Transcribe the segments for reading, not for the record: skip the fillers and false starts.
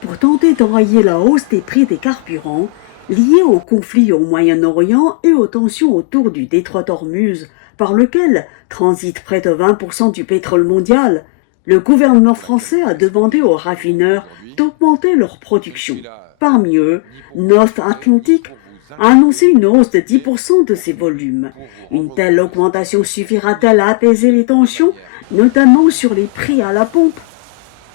Pour tenter d'enrayer la hausse des prix des carburants, liés au conflit au Moyen-Orient et aux tensions autour du détroit d'Ormuz, par lequel transite près de 20% du pétrole mondial, le gouvernement français a demandé aux raffineurs d'augmenter leur production. Parmi eux, North Atlantic a annoncé une hausse de 10% de ses volumes. Une telle augmentation suffira-t-elle à apaiser les tensions, notamment sur les prix à la pompe?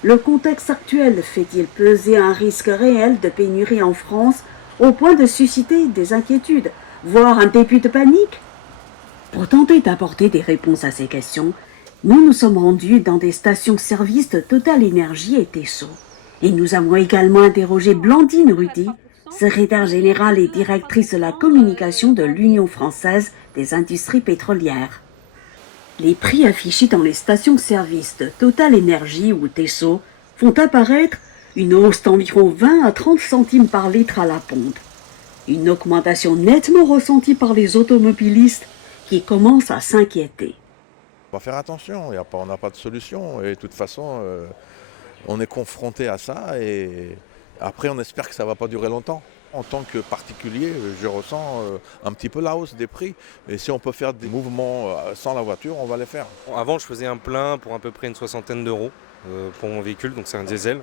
Le contexte actuel fait-il peser un risque réel de pénurie en France au point de susciter des inquiétudes, voire un début de panique? Pour tenter d'apporter des réponses à ces questions, nous nous sommes rendus dans des stations-service de Total Énergie et Tessot. Et nous avons également interrogé Blandine Rudy, secrétaire générale et directrice de la communication de l'Union française des industries pétrolières. Les prix affichés dans les stations-service de Total Énergie ou Tessot font apparaître une hausse d'environ 20 à 30 centimes par litre à la pompe. Une augmentation nettement ressentie par les automobilistes qui commencent à s'inquiéter. On va faire attention, on n'a pas de solution et de toute façon on est confronté à ça et après on espère que ça ne va pas durer longtemps. En tant que particulier, je ressens un petit peu la hausse des prix. Et si on peut faire des mouvements sans la voiture, on va les faire. Avant, je faisais un plein pour à peu près une soixantaine d'euros pour mon véhicule, donc c'est un diesel.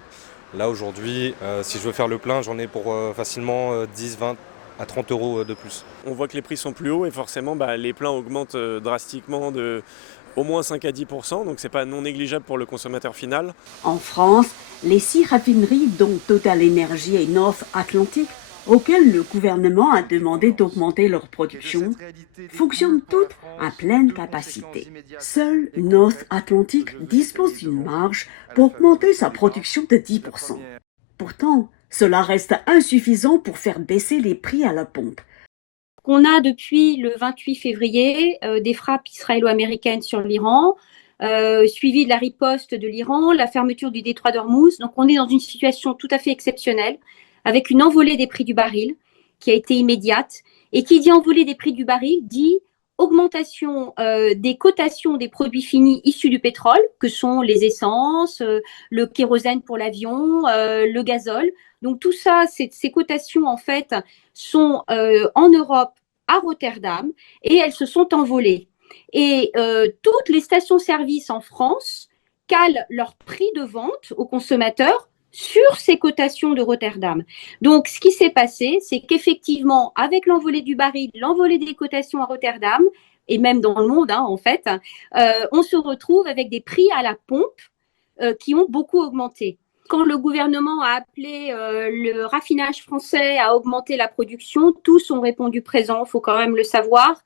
Là, aujourd'hui, si je veux faire le plein, j'en ai pour facilement 10, 20 à 30 euros de plus. On voit que les prix sont plus hauts et forcément, les pleins augmentent drastiquement de au moins 5 à 10%, donc c'est pas non négligeable pour le consommateur final. En France, les 6 raffineries, dont Total Energy et North Atlantic, auxquelles le gouvernement a demandé d'augmenter leur production, fonctionnent toutes à pleine capacité. Seul North Atlantic dispose d'une marge pour augmenter sa production de 10%. Pourtant, cela reste insuffisant pour faire baisser les prix à la pompe. On a depuis le 28 février des frappes israélo-américaines sur l'Iran, suivi de la riposte de l'Iran, la fermeture du détroit d'Ormuz. Donc on est dans une situation tout à fait exceptionnelle, avec une envolée des prix du baril qui a été immédiate. Et qui dit envolée des prix du baril dit augmentation des cotations des produits finis issus du pétrole, que sont les essences, le kérosène pour l'avion, le gazole. Donc tout ça, ces cotations en fait sont en Europe à Rotterdam et elles se sont envolées. Et toutes les stations-service en France calent leur prix de vente aux consommateurs sur ces cotations de Rotterdam. Donc, ce qui s'est passé, c'est qu'effectivement, avec l'envolée du baril, l'envolée des cotations à Rotterdam, et même dans le monde, en fait, on se retrouve avec des prix à la pompe qui ont beaucoup augmenté. Quand le gouvernement a appelé le raffinage français à augmenter la production, tous ont répondu présent, il faut quand même le savoir.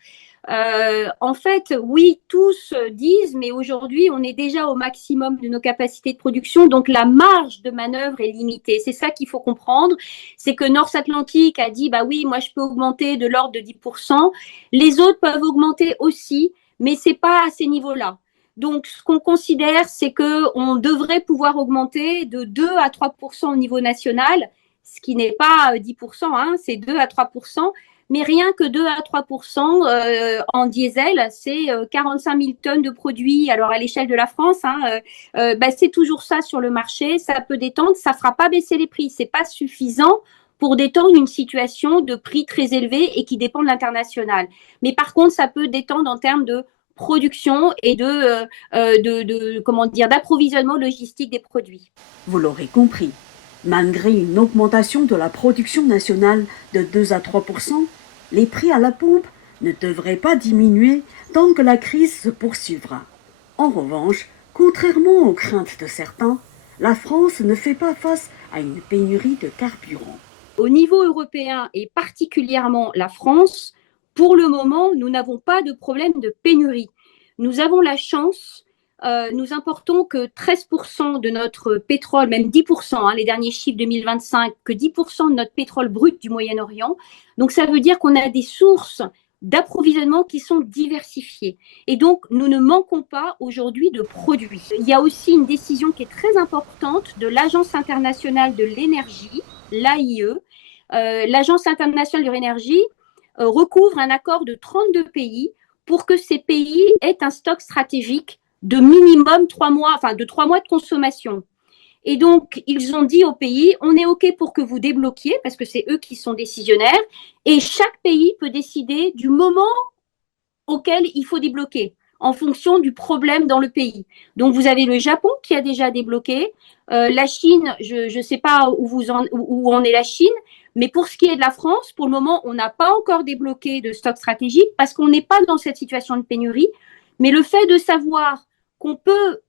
En fait, oui, tous disent, mais aujourd'hui, on est déjà au maximum de nos capacités de production, donc la marge de manœuvre est limitée. C'est ça qu'il faut comprendre, c'est que North Atlantic a dit, bah oui, moi je peux augmenter de l'ordre de 10%, les autres peuvent augmenter aussi, mais c'est pas à ces niveaux-là. Donc, ce qu'on considère, c'est qu'on devrait pouvoir augmenter de 2 à 3% au niveau national, ce qui n'est pas 10%, c'est 2 à 3%. Mais rien que 2 à 3% en diesel, c'est 45 000 tonnes de produits. Alors, à l'échelle de la France, c'est toujours ça sur le marché. Ça peut détendre, ça ne fera pas baisser les prix. Ce n'est pas suffisant pour détendre une situation de prix très élevé et qui dépend de l'international. Mais par contre, ça peut détendre en termes de production et d'approvisionnement logistique des produits. Vous l'aurez compris. Malgré une augmentation de la production nationale de 2 à 3%, les prix à la pompe ne devraient pas diminuer tant que la crise se poursuivra. En revanche, contrairement aux craintes de certains, la France ne fait pas face à une pénurie de carburant. Au niveau européen et particulièrement la France, pour le moment, nous n'avons pas de problème de pénurie. Nous avons la chance. Nous importons que 13% de notre pétrole, même 10%, les derniers chiffres 2025, que 10% de notre pétrole brut du Moyen-Orient. Donc, ça veut dire qu'on a des sources d'approvisionnement qui sont diversifiées. Et donc, nous ne manquons pas aujourd'hui de produits. Il y a aussi une décision qui est très importante de l'Agence internationale de l'énergie, l'AIE. L'Agence internationale de l'énergie recouvre un accord de 32 pays pour que ces pays aient un stock stratégique de minimum 3 mois, de consommation. Et donc, ils ont dit au pays, on est OK pour que vous débloquiez, parce que c'est eux qui sont décisionnaires, et chaque pays peut décider du moment auquel il faut débloquer en fonction du problème dans le pays. Donc, vous avez le Japon qui a déjà débloqué. La Chine, je ne sais pas où en est la Chine, mais pour ce qui est de la France, pour le moment, on n'a pas encore débloqué de stock stratégique parce qu'on n'est pas dans cette situation de pénurie. Mais le fait de savoir qu'on peut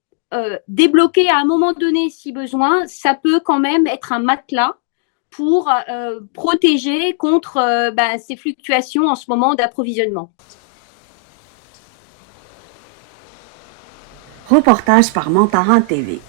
débloquer à un moment donné si besoin, ça peut quand même être un matelas pour protéger contre ces fluctuations en ce moment d'approvisionnement. Reportage par Mantarin TV.